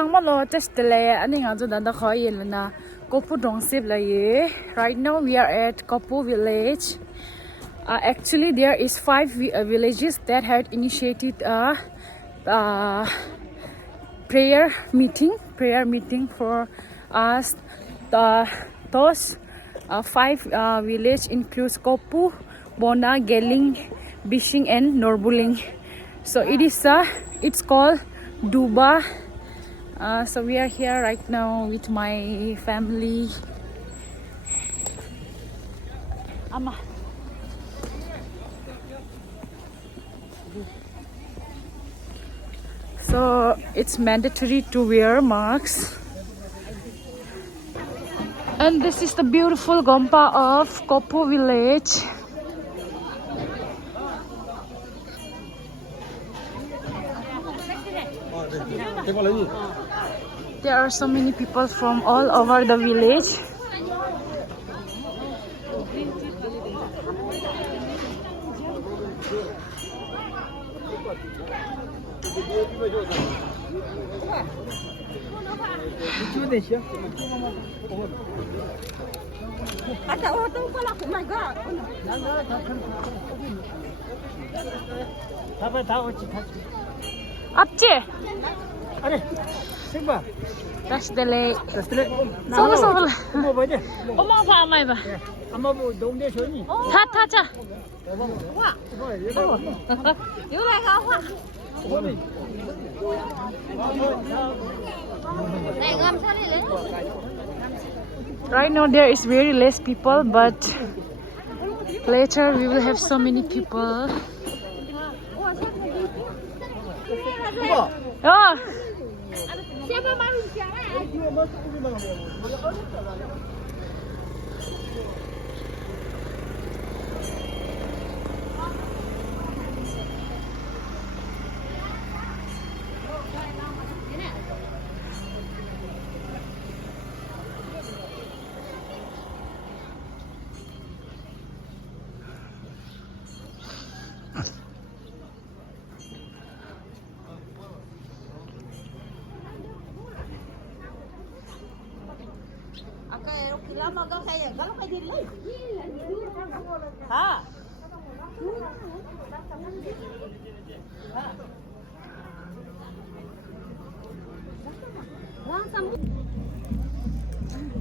Sangmalo just delay aning ajo danda khoi na Kopu Dongsip la ye. Right now we are at Kopu village. Actually there is 5 villages that had initiated a prayer meeting for us. Those 5 village includes Kopu, Bona, Geling, Bishing and Norbuling. So it's called Duba. So we are here right now with my family. Amma. So it's mandatory to wear masks. And this is the beautiful Gompa of Kopu village. There are so many people from all over the village. Apche. That's the lake. So. Oma pa mai ba. Ama bu dong de choni. Ta cha. Wa. You like how wa. Right now there is very less people, but later we will have so many people. Oh.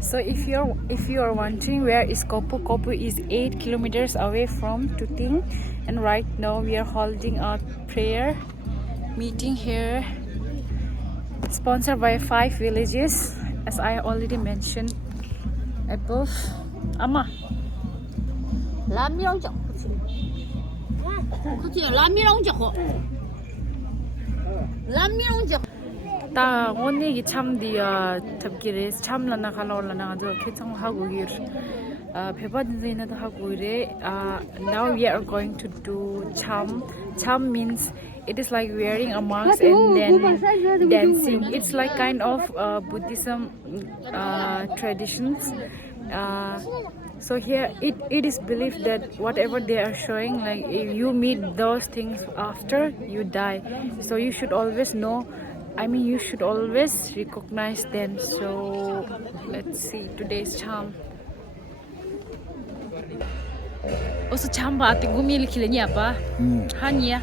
So if you are wondering where is Kopu, Kopu is 8 kilometers away from Tuting, and right now we are holding a prayer meeting here, sponsored by 5 villages, as I already mentioned above. Amma. Ta ngoni gi cham dia thapgire cham lana khala lana jo khechang hagu gir pheba din da hagu re. Now we are going to do cham. Cham means it is like wearing a mask and then dancing. It's like kind of Buddhism traditions. So here it is believed that whatever they are showing, like if you meet those things after you die, so you should always know, you should always recognize them. So let's see today's charm. Also charm ba ati gumi likhileni apa? Hania.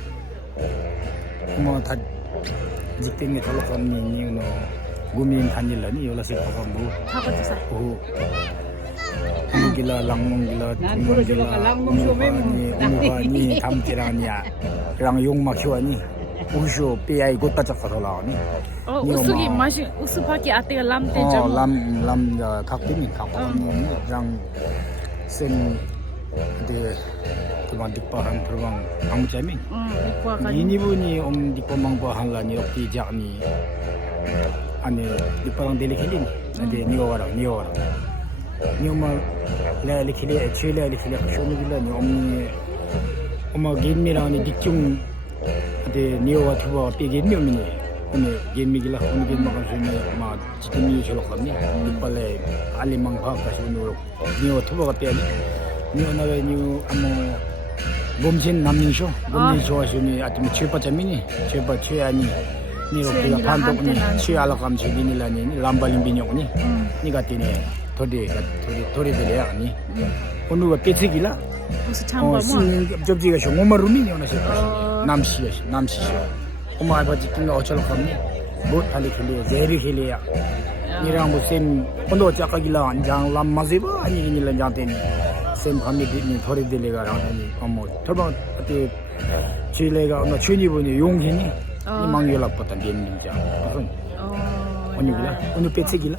Mo thad jikting thalo kamni ni no gumi thanilani yola se pakambu. Thapa tusa. Oh. Gila langmong gila ni tamtirania rang yung makyuani uso pi gota chakharolani usugi mashi usupaki ate lamte jam lam khakini khakani rang sen de tuman dikpahan turbang amchami ini buni dikpamang ba hanlani okti jakni ane dikparang delikilin ade niwara Nyoma la likile chile likile shonu gila ni oma genmira ni dikjung de niwa tuwa pe genmi ni ne genmi gila onu genma kan sene ma jitni cholo kamni dipale alimang bha ka sunu niwa tuwa ka pe ni ona we ni amo bomjin namning sho bomni joa suni atmi chepa chamini chepa che ani 니로키가 판독니 치알라감시기니라니 람발림비뇨니 니가 뛰네 도리들이야 아니 오늘가 삐치기라 무슨 참고 접지가 좀 오마루미니 오나서 남시시 오마 아버지 kinga 어쩔 겁니 못 할리 킬리 제리 킬리야 니랑 무슨 오늘 자까기라 안장 람마지바 아니니라 자테니 셈 감미니 도리들이가 라니 어머 터번 어때 지레가 너 chuy니분이 용기니 이 망열랍부터 님자 무슨 오늘 삐치기라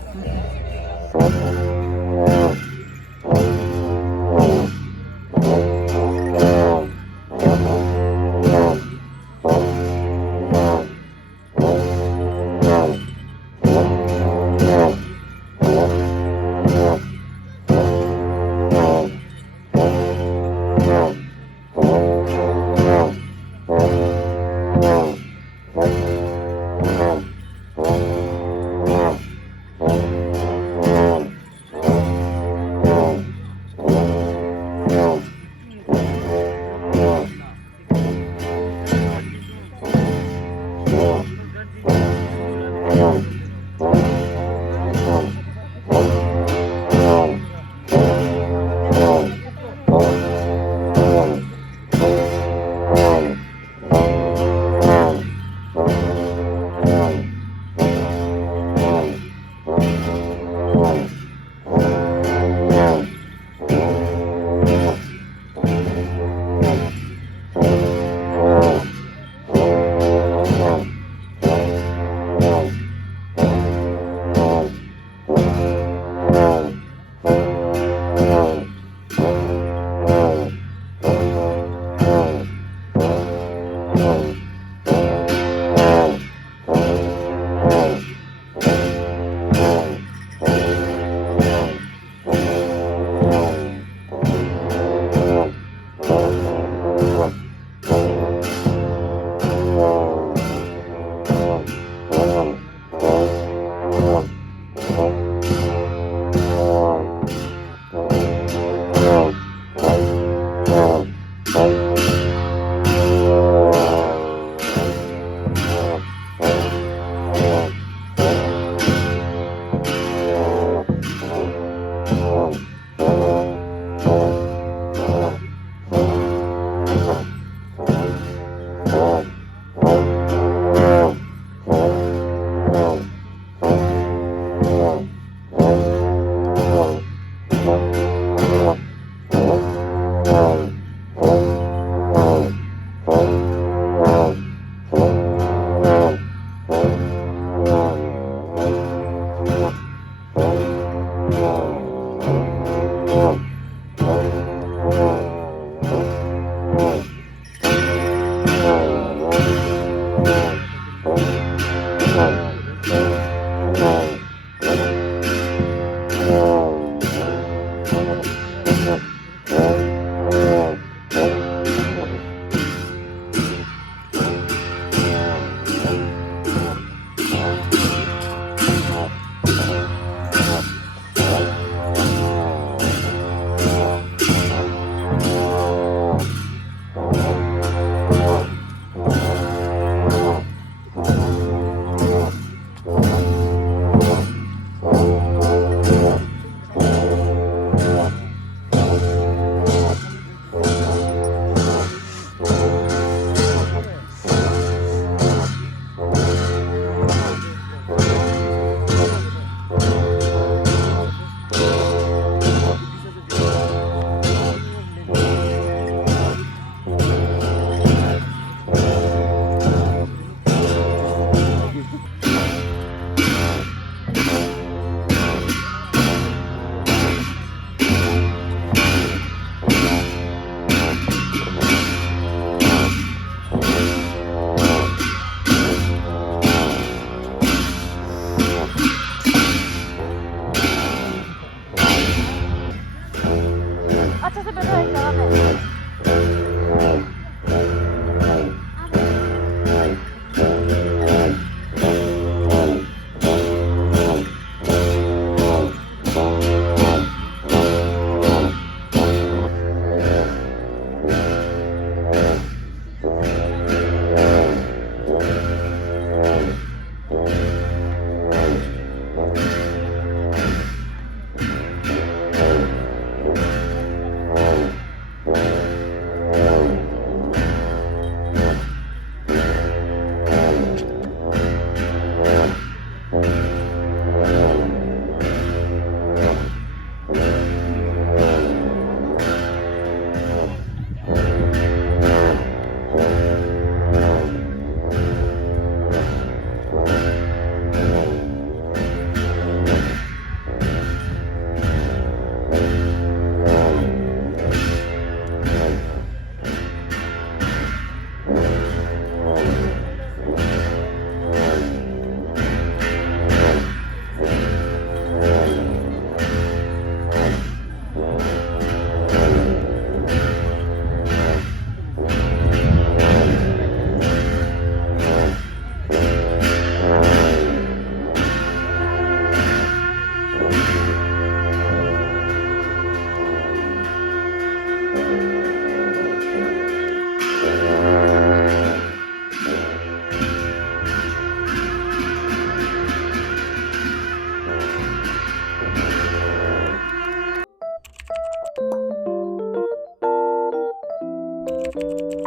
Bye.